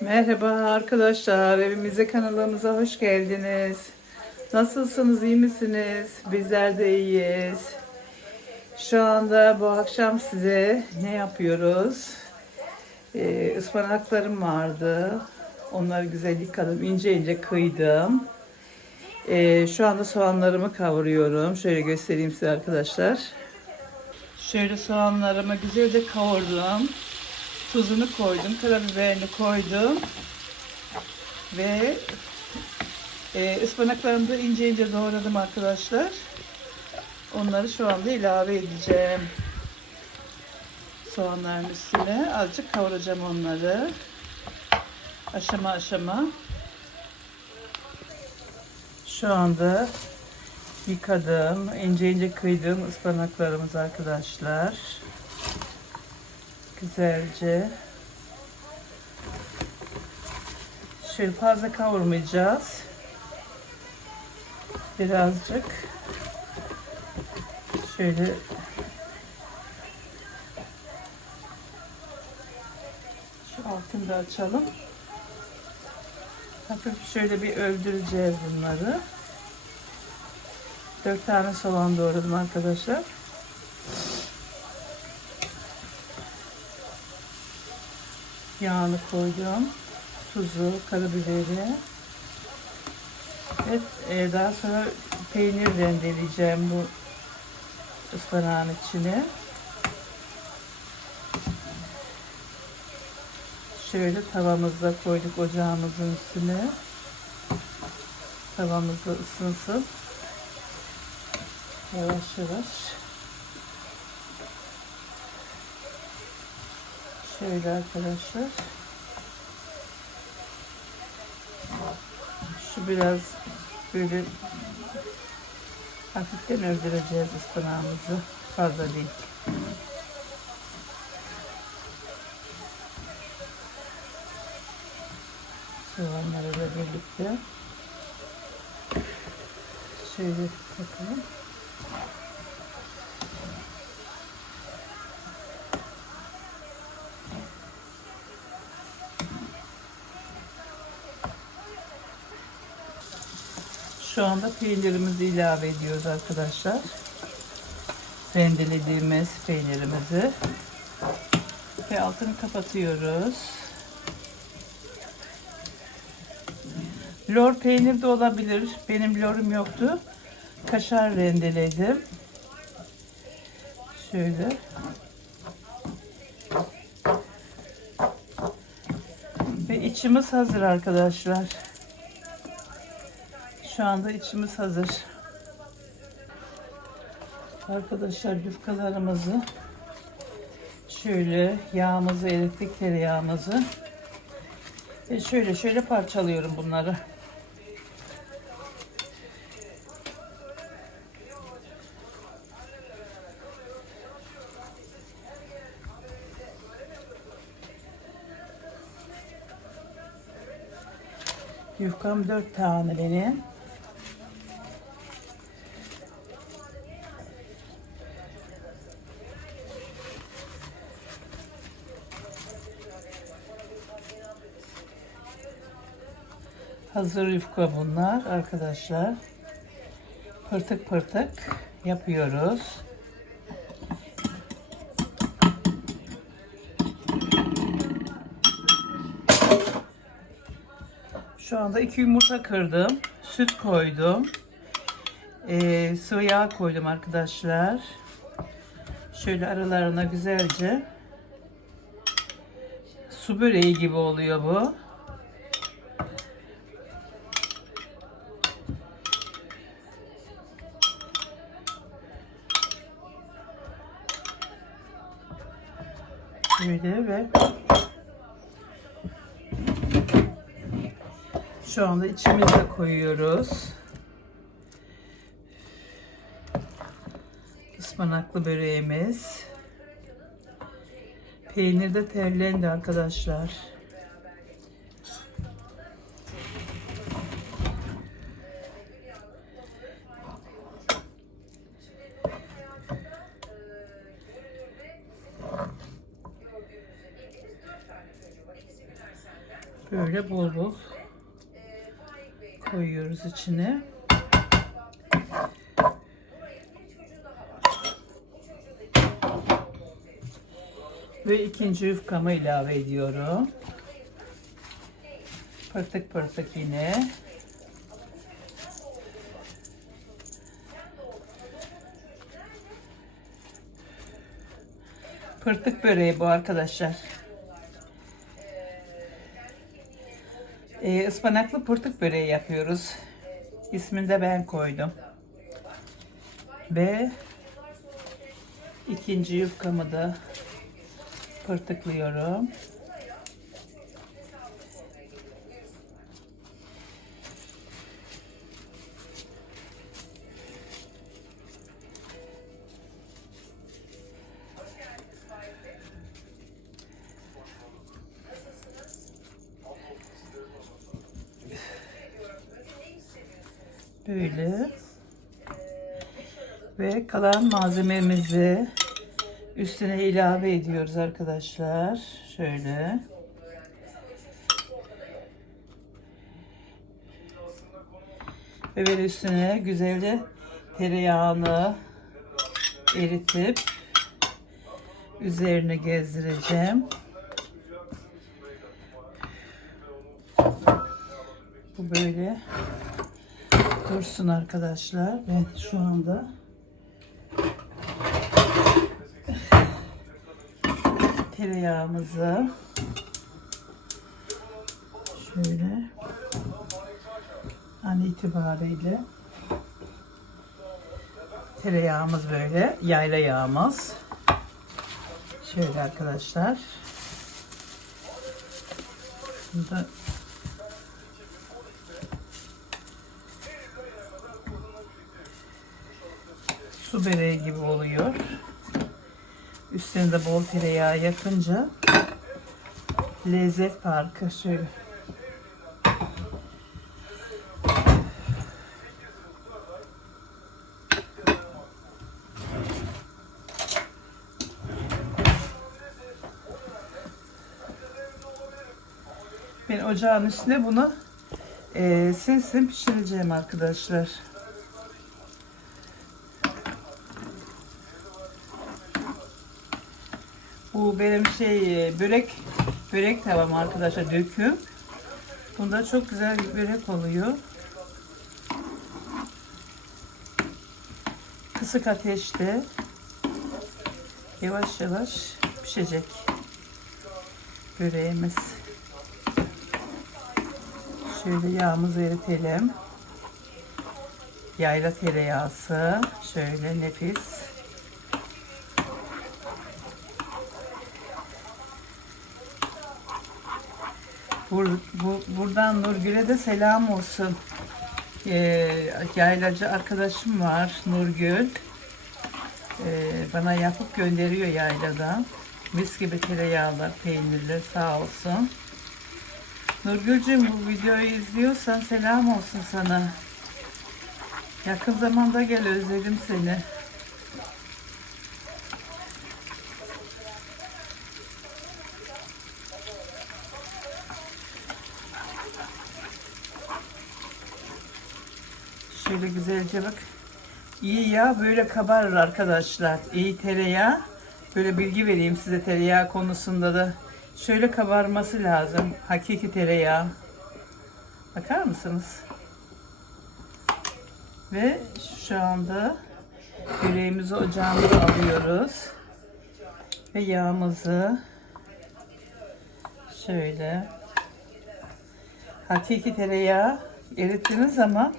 Merhaba arkadaşlar, evimize kanalımıza hoş geldiniz. Nasılsınız, iyi misiniz? Bizler de iyiyiz. Şu anda bu akşam size ne yapıyoruz? Ee, ıspanaklarım vardı. Onları güzel yıkadım, ince ince kıydım. Ee, şu anda soğanlarımı kavuruyorum. Şöyle göstereyim size arkadaşlar. Şöyle soğanlarımı güzelce kavurdum. Tuzunu koydum, karabiberini koydum. Ve e, ıspanaklarımı da ince ince doğradım arkadaşlar. Onları şu anda ilave edeceğim. Soğanların üstüne azıcık kavuracağım onları. Aşama aşama. Şu anda yıkadım, ince ince kıydığım ıspanaklarımız arkadaşlar. Güzelce. Şöyle fazla kavurmayacağız. Birazcık şöyle şu altını da açalım. Hafif şöyle bir öldüreceğiz bunları. Dört tane soğan doğradım arkadaşlar. Yağını koydum. Tuzu, karabiberi. Evet, e, daha sonra peynir rendeleyeceğim bu ıspanağın içine. Şöyle tavamızda koyduk ocağımızın üstüne. Tavamız da ısınsın. Yavaş yavaş. Şöyle arkadaşlar. Şu biraz böyle hafiften öldüreceğiz ıspanağımızı. Fazla değil. Soğanlarla birlikte. Şöyle bakalım. Şu anda peynirimizi ilave ediyoruz arkadaşlar. Rendelediğimiz peynirimizi. Ve altını kapatıyoruz. Lor peynir de olabilir. Benim lorum yoktu. Kaşar rendeledim. Şöyle. Ve içimiz hazır arkadaşlar. Şu anda içimiz hazır. Arkadaşlar yufkalarımızı şöyle yağımızı erittik tereyağımızı ve şöyle şöyle parçalıyorum bunları. Yufkam dört tane benim. Hazır yufka bunlar arkadaşlar. Pırtık pırtık yapıyoruz. Şu anda iki yumurta kırdım. Süt koydum. Ee, sıvı yağ koydum arkadaşlar. Şöyle aralarına güzelce su böreği gibi oluyor bu. Böyle ve şu anda içimize koyuyoruz. Ispanaklı böreğimiz. Peynir de terlendi arkadaşlar. Böyle bol bol koyuyoruz içine. Ve ikinci yufkamı ilave ediyorum. Pırtık pırtık yine. Pırtık böreği bu arkadaşlar. Ee, ıspanaklı pırtık böreği yapıyoruz. İsmini de ben koydum. Ve ikinci yufkamı da pırtıklıyorum. Böyle. Ve kalan malzememizi üstüne ilave ediyoruz arkadaşlar. Şöyle. Ve böyle üstüne güzelce tereyağını eritip üzerine gezdireceğim. Bu böyle dursun arkadaşlar. Ben şu anda tereyağımızı şöyle an itibariyle tereyağımız böyle yayla yağımız şöyle arkadaşlar burada su böreği gibi oluyor. Üstüne bol tereyağı yakınca lezzet farkı şöyle. Ben ocağın üstüne bunu eee sinsin pişireceğim arkadaşlar. Bu benim şey e, börek börek tavam arkadaşlar döküm. Bunda çok güzel bir börek oluyor. Kısık ateşte yavaş yavaş pişecek böreğimiz. Şöyle yağımızı eritelim. Yayla tereyağısı şöyle nefis. Bur, bu, buradan Nurgül'e de selam olsun. Ee, yaylacı arkadaşım var Nurgül. Ee, bana yapıp gönderiyor yayladan. Mis gibi tereyağlar, peynirler sağ olsun. Nurgül'cüğüm bu videoyu izliyorsan selam olsun sana. Yakın zamanda gel özledim seni. Şöyle güzelce bak. İyi yağ böyle kabarır arkadaşlar. İyi tereyağı. Böyle bilgi vereyim size tereyağı konusunda da. Şöyle kabarması lazım. Hakiki tereyağı. Bakar mısınız? Ve şu anda böreğimizi ocağımıza alıyoruz. Ve yağımızı şöyle hakiki tereyağı erittiğiniz zaman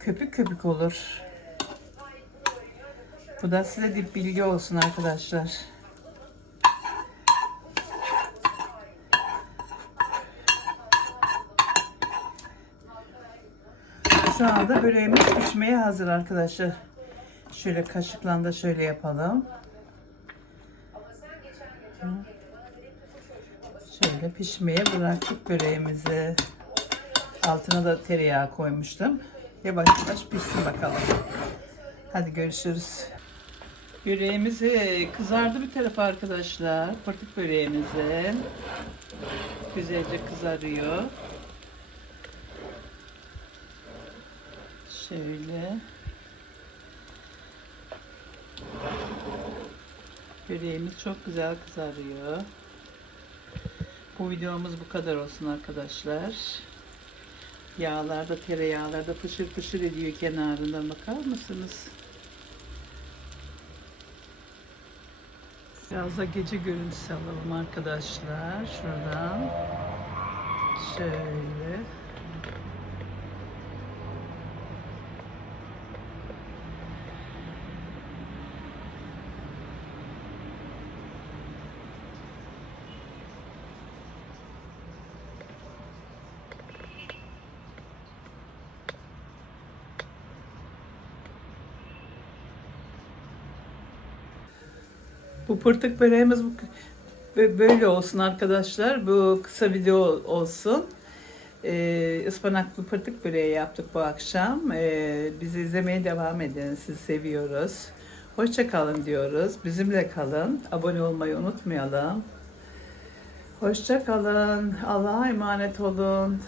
köpük köpük olur. Bu da size bir bilgi olsun arkadaşlar. Şu anda böreğimiz pişmeye hazır arkadaşlar. Şöyle kaşıkla da şöyle yapalım. Şöyle pişmeye bıraktık böreğimizi. Altına da tereyağı koymuştum. Yavaş yavaş pişsin bakalım. Hadi görüşürüz. Böreğimiz kızardı bir tarafı arkadaşlar. Pırtık böreğimizin. Güzelce kızarıyor. Şöyle. Böreğimiz çok güzel kızarıyor. Bu videomuz bu kadar olsun arkadaşlar. Yağlarda, tereyağlarda pışır pışır ediyor kenarında. Bakar mısınız? Biraz da gece görüntüsü alalım arkadaşlar. Şuradan. Şöyle. Bu pırtık böreğimiz bu bö- böyle olsun arkadaşlar. Bu kısa video olsun. Ee, ıspanaklı pırtık böreği yaptık bu akşam. Ee, bizi izlemeye devam edin. Sizi seviyoruz. Hoşça kalın diyoruz. Bizimle kalın. Abone olmayı unutmayalım. Hoşça kalın. Allah'a emanet olun.